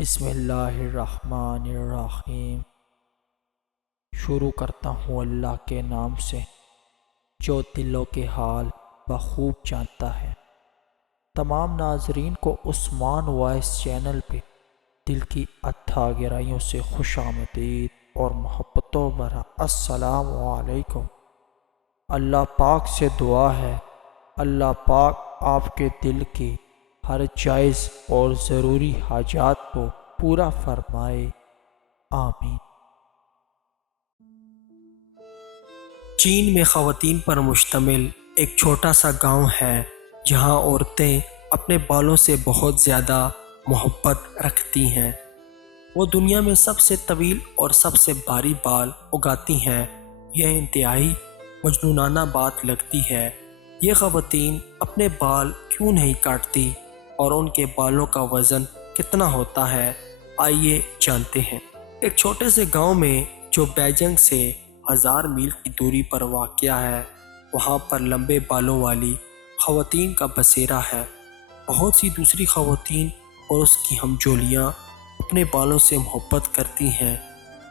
بسم اللہ الرحمن الرحیم۔ شروع کرتا ہوں اللہ کے نام سے جو دلوں کے حال بخوب جانتا ہے۔ تمام ناظرین کو عثمان وائس چینل پہ دل کی اتھا گہرائیوں سے خوش آمدید اور محبتوں بھرا السلام علیکم۔ اللہ پاک سے دعا ہے اللہ پاک آپ کے دل کی ہر جائز اور ضروری حاجات کو پورا فرمائے، آمین۔ چین میں خواتین پر مشتمل ایک چھوٹا سا گاؤں ہے جہاں عورتیں اپنے بالوں سے بہت زیادہ محبت رکھتی ہیں۔ وہ دنیا میں سب سے طویل اور سب سے بھاری بال اگاتی ہیں۔ یہ انتہائی مجنونانہ بات لگتی ہے۔ یہ خواتین اپنے بال کیوں نہیں کاٹتی اور ان کے بالوں کا وزن کتنا ہوتا ہے، آئیے جانتے ہیں۔ ایک چھوٹے سے گاؤں میں جو بیجنگ سے 1000 میل کی دوری پر واقع ہے، وہاں پر لمبے بالوں والی خواتین کا بسیرا ہے۔ بہت سی دوسری خواتین اور اس کی ہمجولیاں اپنے بالوں سے محبت کرتی ہیں،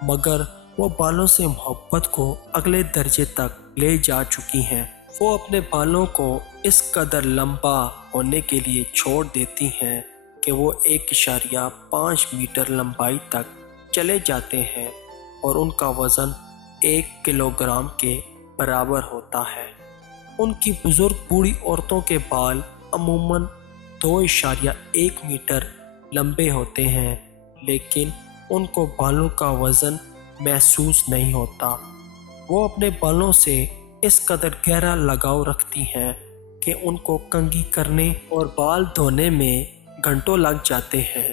مگر وہ بالوں سے محبت کو اگلے درجے تک لے جا چکی ہیں۔ وہ اپنے بالوں کو اس قدر لمبا ہونے کے لیے چھوڑ دیتی ہیں کہ وہ 1.5 میٹر لمبائی تک چلے جاتے ہیں اور ان کا وزن 1 کلو گرام کے برابر ہوتا ہے۔ ان کی بزرگ بوڑھی عورتوں کے بال عموماً 2.1 میٹر لمبے ہوتے ہیں، لیکن ان کو بالوں کا وزن محسوس نہیں ہوتا۔ وہ اپنے بالوں سے اس قدر گہرا لگاؤ رکھتی ہیں کہ ان کو کنگھی کرنے اور بال دھونے میں گھنٹوں لگ جاتے ہیں،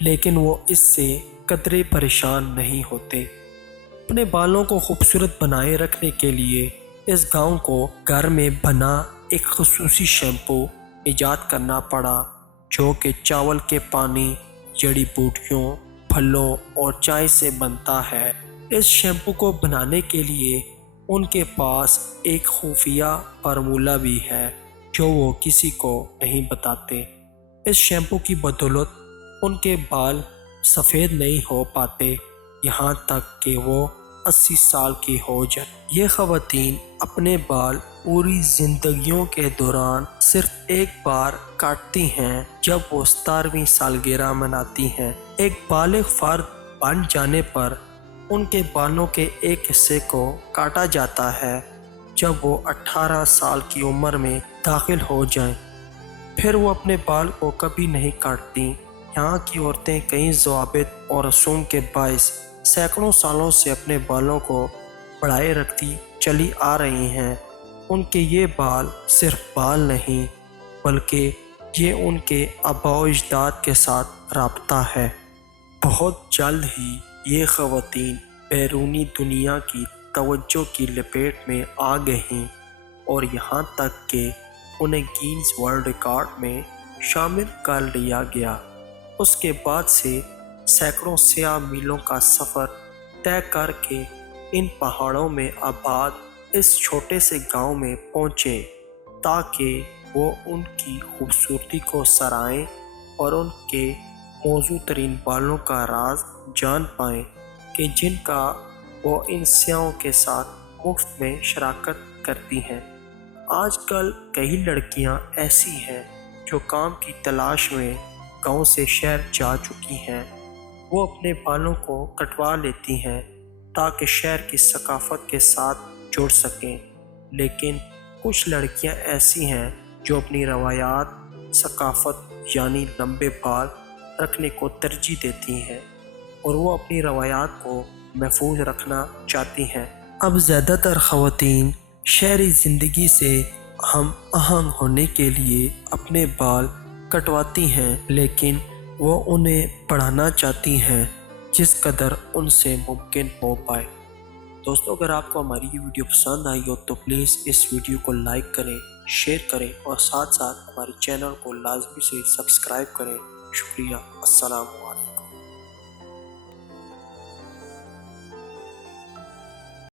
لیکن وہ اس سے قدرے پریشان نہیں ہوتے۔ اپنے بالوں کو خوبصورت بنائے رکھنے کے لیے اس گاؤں کو گھر میں بنا ایک خصوصی شیمپو ایجاد کرنا پڑا جو کہ چاول کے پانی، جڑی بوٹیوں، پھلوں اور چائے سے بنتا ہے۔ اس شیمپو کو بنانے کے لیے ان کے پاس ایک خفیہ فارمولہ بھی ہے جو وہ کسی کو نہیں بتاتے۔ اس شیمپو کی بدولت ان کے بال سفید نہیں ہو پاتے یہاں تک کہ وہ 80 سال کی ہو جائیں۔ یہ خواتین اپنے بال پوری زندگیوں کے دوران صرف ایک بار کاٹتی ہیں جب وہ 17ویں سالگرہ مناتی ہیں۔ ایک بالغ فرد بن جانے پر ان کے بالوں کے ایک حصے کو کاٹا جاتا ہے جب وہ 18 سال کی عمر میں داخل ہو جائیں، پھر وہ اپنے بال کو کبھی نہیں کاٹتی۔ یہاں کی عورتیں کئی ضوابط اور رسوم کے باعث سینکڑوں سالوں سے اپنے بالوں کو بڑھائے رکھتی چلی آ رہی ہیں۔ ان کے یہ بال صرف بال نہیں بلکہ یہ ان کے آباء و اجداد کے ساتھ رابطہ ہے۔ بہت جلد ہی یہ خواتین بیرونی دنیا کی توجہ کی لپیٹ میں آ گئیں اور یہاں تک کہ انہیں گینز ورلڈ ریکارڈ میں شامل کر لیا گیا۔ اس کے بعد سے سینکڑوں سیاح میلوں کا سفر طے کر کے ان پہاڑوں میں آباد اس چھوٹے سے گاؤں میں پہنچے تاکہ وہ ان کی خوبصورتی کو سرائیں اور ان کے موزوں ترین بالوں کا راز جان پائیں کہ جن کا وہ ان سیاحوں کے ساتھ مفت میں شراکت کرتی ہیں۔ آج کل کئی لڑکیاں ایسی ہیں جو کام کی تلاش میں گاؤں سے شہر جا چکی ہیں۔ وہ اپنے بالوں کو کٹوا لیتی ہیں تاکہ شہر کی ثقافت کے ساتھ جڑ سکیں، لیکن کچھ لڑکیاں ایسی ہیں جو اپنی روایات، ثقافت یعنی لمبے بال رکھنے کو ترجیح دیتی ہیں اور وہ اپنی روایات کو محفوظ رکھنا چاہتی ہیں۔ اب زیادہ تر خواتین شہری زندگی سے ہم آہنگ ہونے کے لیے اپنے بال کٹواتی ہیں، لیکن وہ انہیں بڑھانا چاہتی ہیں جس قدر ان سے ممکن ہو پائے۔ دوستو، اگر آپ کو ہماری یہ ویڈیو پسند آئی ہو تو پلیز اس ویڈیو کو لائک کریں، شیئر کریں اور ساتھ ساتھ ہمارے چینل کو لازمی سے سبسکرائب کریں۔ شکریہ، السلام۔